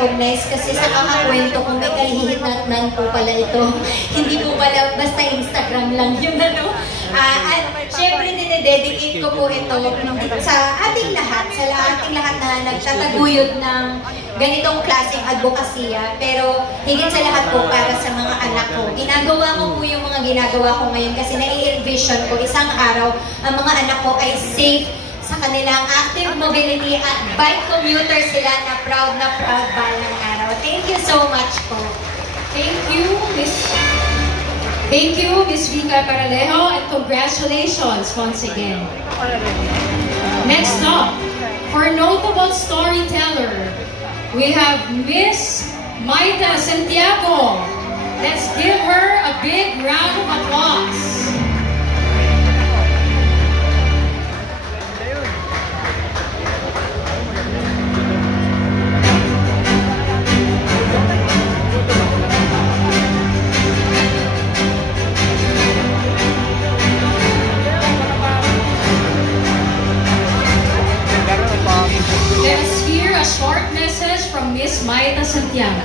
recognize kasi sa kakakwento ko may kahihinatnan po pala ito. Hindi po pala basta Instagram lang yun, ano. At syempre dinededicate ko po ito sa ating lahat, na nagtataguyod ng ganitong klaseng advokasya. Pero higit sa lahat po para sa mga anak ko. Ginagawa ko po yung mga ginagawa ko ngayon kasi nai-envision ko isang araw ang mga anak ko ay safe sa kanilang active mobility at bike commuter sila na proud balang araw. Thank you so much po. Thank you, Miss Vika Paralejo, and congratulations once again. Next up, for notable storyteller, we have Miss Maita Santiago. Let's give her a big round of applause. Let's hear a short message from Miss Maita Santiago.